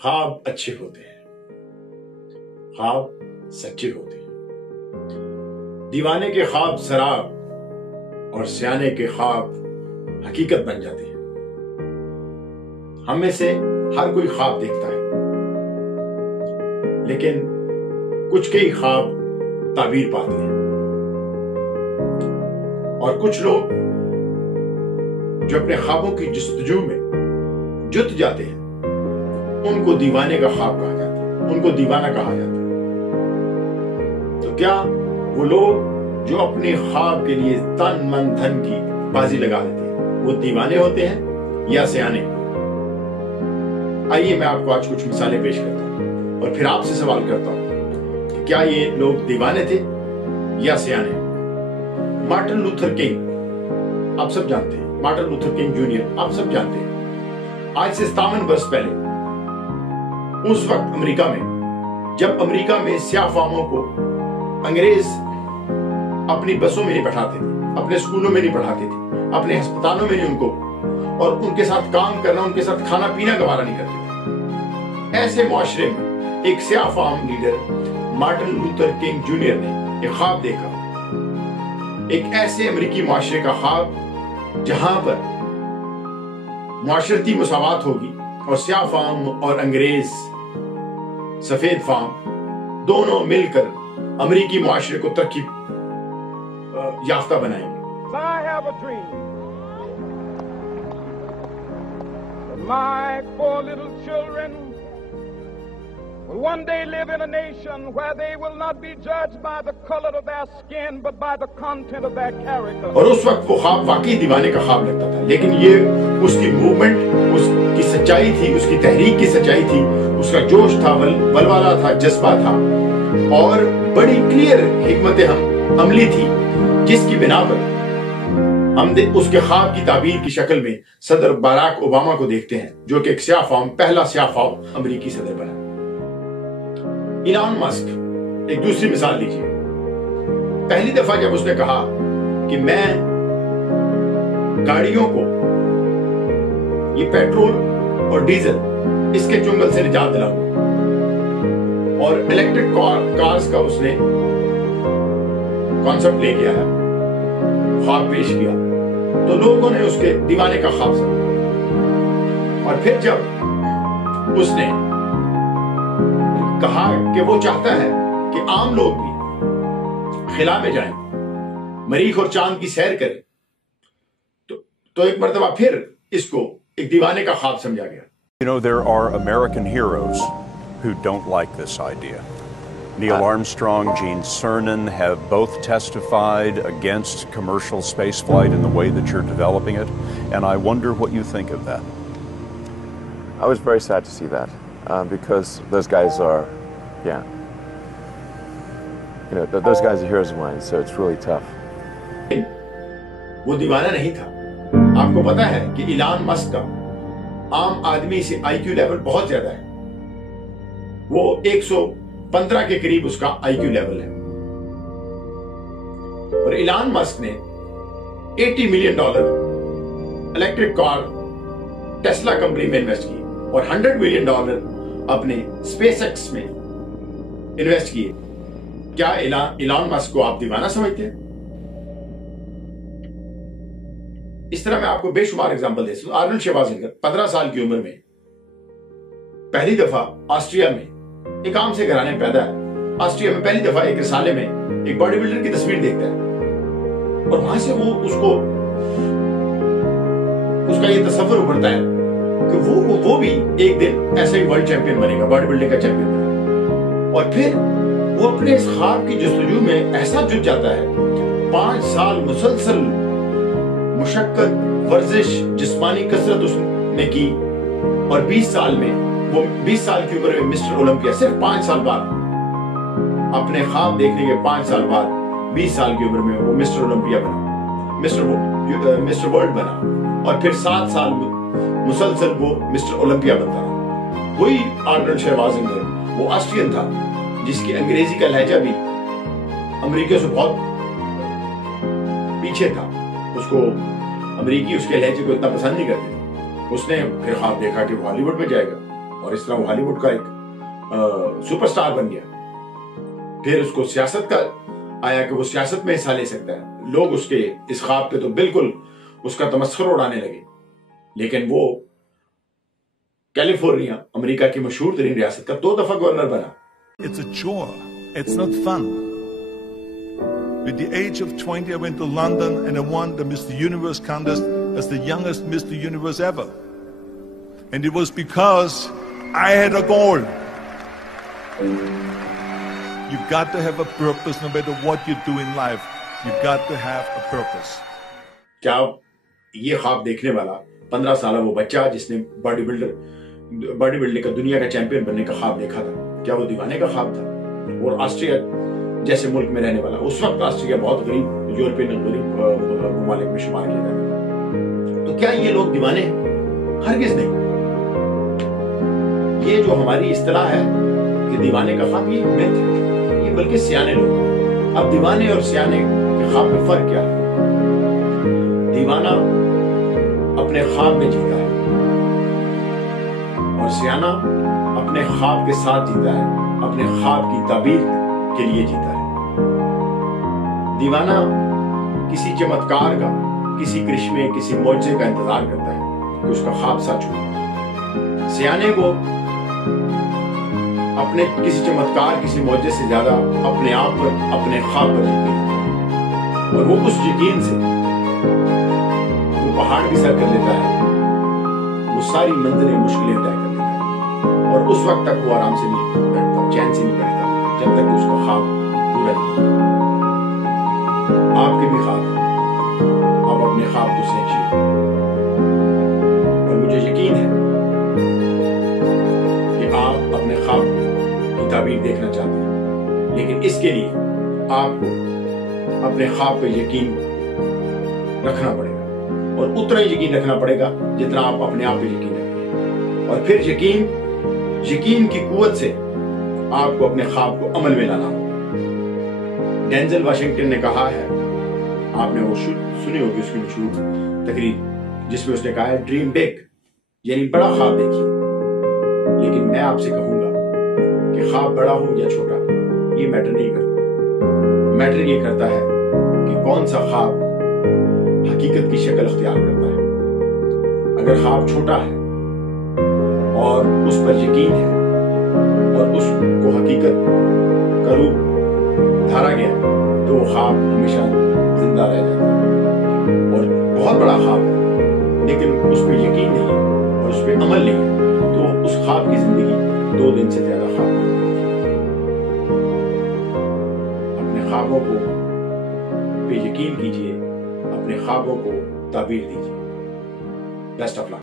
خواب اچھے ہوتے ہیں، خواب سچے ہوتے ہیں۔ دیوانے کے خواب سراب اور سیانے کے خواب حقیقت بن جاتے ہیں۔ ہم میں سے ہر کوئی خواب دیکھتا ہے، لیکن کچھ کے ہی خواب تعبیر پاتے ہیں، اور کچھ لوگ جو اپنے خوابوں کی جستجو میں جت جاتے ہیں ان کو دیوانے کا خواب کہا جاتا ہے، ان کو دیوانہ کہا جاتا ہے۔ تو کیا وہ لوگ جو اپنے خواب کے لیے تن من دھن کی بازی لگا دیتے ہیں وہ دیوانے ہوتے ہیں یا سیانے؟ آئیے میں آپ کو آج کچھ مثالیں پیش کرتا ہوں اور پھر آپ سے سوال کرتا ہوں کہ کیا یہ لوگ دیوانے تھے یا سیانے؟ مارٹن لوتھر کنگ آپ سب جانتے ہیں، مارٹن لوتھر کنگ جونیئر آپ سب جانتے ہیں۔ آج سے 57 برس پہلے اس وقت امریکہ میں جب امریکہ میں سیاہ فاموں کو انگریز اپنی بسوں میں نہیں بٹھاتے تھے، اپنے اسکولوں میں نہیں پڑھاتے تھے، اپنے ہسپتالوں میں نہیں ان کو، اور ان کے ساتھ کام کرنا، ان کے ساتھ کھانا پینا گوارا نہیں کرتے تھے، ایسے معاشرے میں ایک سیاہ فام leader Martin Luther King junior نے ایک خواب دیکھا، ایک ایسے امریکی معاشرے کا خواب جہاں پر معاشرتی مساوات ہوگی اور سیاہ فام اور انگریز سفید فام دونوں مل کر امریکی معاشرے کو ترقی یافتہ بنائیں گے۔ I have a dream that my 4 little children will one day live in a nation where they will not be judged by the color of their skin but by the content of their character. اور اس وقت وہ خواب واقعی دیوانے کا خواب لگتا تھا، لیکن یہ اس کی موومنٹ، اس کی سچائی تھی، اس کی تحریک کی سچائی تھی، اس کا جوش تھا، ولولہ تھا، جذبہ تھا، اور بڑی کلیئر حکمت عملی تھی جس کی بنا پر ہم اس کے خواب کی تعبیر کی شکل میں صدر باراک اوباما کو دیکھتے ہیں، جو کہ ایک سیاہ فام، پہلا سیاہ فام امریکی صدر بنا۔ ایلان مسک ایک دوسری مثال لیجیے۔ پہلی دفعہ جب اس نے کہا کہ میں گاڑیوں کو یہ پیٹرول اور ڈیزل اس کے چنگل سے نجات دلاؤں اور الیکٹرک کارز کا اس نے کانسپٹ لے کے آیا، خواب پیش کیا، تو لوگوں نے اس کے دیوانے کا خواب سمجھا۔ اور پھر جب اس نے کہا کہ وہ چاہتا ہے کہ عام لوگ بھی خلا میں جائیں، مریخ اور چاند کی سیر کریں، تو ایک مرتبہ پھر اس کو ایک دیوانے کا خواب سمجھا گیا۔ You know, there are American heroes who don't like this idea. Neil Armstrong, Gene Cernan have both testified against commercial spaceflight in the way that you're developing it, and I wonder what you think of that. I was very sad to see that, because those guys are, those guys are heroes of mine, so it's really tough. وہ دیوانہ نہیں تھا۔ آپ کو پتا ہے کہ ایلان مسک کا عام آدمی سے آئی کیو لیول بہت زیادہ ہے، وہ 115 کے قریب اس کا آئی کیو لیول ہے، اور ایلان مسک نے $80 million electric car Tesla company میں انویسٹ کی اور $100 ملین اپنے اسپیس ایکس میں انویسٹ کیے۔ کیا ایلان مسک کو آپ دیوانہ سمجھتے ہیں؟ اس طرح میں آپ کو بے شمار اگزامپل دے سکتا ہوں۔ آرنلڈ شوازنگر 15 سال کی عمر میں پہلی دفعہ آسٹریا میں ایک عام سے گھرانے میں پیدا ہے، آسٹریا میں پہلی دفعہ ایک رسالے میں ایک باڈی بلڈر کی تصویر دیکھتا ہے، اور وہاں سے وہ اس کا یہ تصور ابھرتا ہے کہ وہ بھی ایک دن ایسا ہی ورلڈ چیمپئن بنے گا، باڈی بلڈنگ کا چیمپئن بنے گا، اور پھر وہ اپنے اس خواب کی جستجو میں ایسا جٹ جاتا ہے، 5 سال مسلسل مشقت، ورزش، جسمانی کثرت اس نے کی، اور 20 سال میں وہ 20 سال کی عمر میں مسٹر اولمپیا، صرف 5 سال بعد اپنے خواب دیکھنے کے 5 سال بعد 20 سال کی عمر میں وہ مسٹر اولمپیا بنا، مسٹر ورلڈ بنا، اور پھر 7 سال مسلسل وہ مسٹر اولمپیا بنتا رہا۔ وہی آرنلڈ شوازنگر، وہ آسٹرین تھا جس کی انگریزی کا لہجہ بھی امریکیوں سے بہت پیچھے تھا، اس کو امریکی اس کے لہجے کو اتنا پسند نہیں کرتے تھے۔ اس نے پھر خواب دیکھا کہ وہ ہالی ووڈ میں جائے گا، اور اس طرح وہ ہالی ووڈ کا ایک سپر سٹار بن گیا. پھر اس کو سیاست کا آیا کہ وہ سیاست میں حصہ لے سکتا ہے. لوگ اس کے اس خواب پہ تو بالکل اس کا تمسخر اڑانے لگے, لیکن وہ کیلیفورنیا امریکہ کی مشہور ترین ریاست کا 2 دفعہ گورنر بنا. It's a chore. It's not fun. With the age of 20, I went to London and I won the Mr. Universe contest as the youngest Mr. Universe ever. And it was because I had a goal. You got to have a purpose no matter what you do in life. You got to have a purpose. کیا یہ خواب دیکھنے والا 15 سالہ وہ بچہ جس نے باڈی بلڈنگ کا دنیا کا چیمپئن بننے کا خواب دیکھا تھا, کیا وہ دیوانے کا خواب تھا؟ اور آسٹریا جیسے ملک میں رہنے والا, اس وقت آسٹریا بہت غریب یورپین غریب ممالک میں شمار کیا جاتا, تو کیا یہ لوگ دیوانے ہیں؟ ہرگز نہیں. یہ جو ہماری اصطلاح ہے کہ دیوانے کا خواب, یہ میتھ ہے, یہ بلکہ سیانے لوگ. اب دیوانے اور سیانے کے خواب میں فرق کیا ہے؟ دیوانہ اپنے خواب میں جیتا ہے اور سیانہ اپنے خواب کے ساتھ جیتا ہے, اپنے خواب کی تعبیر کے لیے جیتا ہے. دیوانہ کسی چمتکار کا, کسی کرشمے, کسی معجزے کا انتظار کرتا ہے کہ اس کا خواب سچ ہو. سیانے کو اپنے کسی چمتکار, کسی معجزے سے زیادہ اپنے آپ پر, اپنے خواب پر یقین ہے, اور وہ اس یقین سے وہ پہاڑ بھی سر کر لیتا ہے, وہ ساری منزلیں مشکلیں طے کر لیتا ہے, اور اس وقت تک وہ آرام سے نہیں بیٹھتا, چین سے نہیں بیٹھتا جب تک اس کا خواب پورا نہیں. آپ کے بھی خواب ہیں, آپ اپنے خواب کو سینچیے, اور مجھے یقین ہے کہ آپ اپنے خواب کی تعبیر دیکھنا چاہتے ہیں, لیکن اس کے لیے آپ کو اپنے خواب پہ یقین رکھنا پڑے گا, اور اتنا ہی یقین رکھنا پڑے گا جتنا آپ اپنے آپ پہ یقین رکھتے ہیں. اور پھر یقین کی قوت سے آپ کو اپنے خواب کو عمل میں لانا ہوگا. ڈینزل واشنگٹن نے کہا ہے, آپ نے وہ سنی ہوگی اس کی مشہور تقریر, جس میں اس نے کہا ہے ڈریم بگ, یعنی بڑا خواب دیکھیے. لیکن میں آپ سے کہوں گا کہ خواب بڑا ہو یا چھوٹا یہ میٹر نہیں کرتا. میٹر یہ کرتا ہے کہ کون سا خواب حقیقت کی شکل اختیار کرتا ہے. اگر خواب چھوٹا ہے اور اس پر یقین ہے اور اس کو حقیقت کا روپ دھارا گیا تو وہ خواب ہمیشہ زندہ رہ جاتا ہے. اور بہت بڑا خواب ہے لیکن اس پہ یقین نہیں ہے اور اس پہ عمل نہیں ہے تو اس خواب کی زندگی 2 دن سے زیادہ خواب نہیں. اپنے خوابوں کو پہ یقین کیجیے, اپنے خوابوں کو تعبیر دیجیے. Best of look.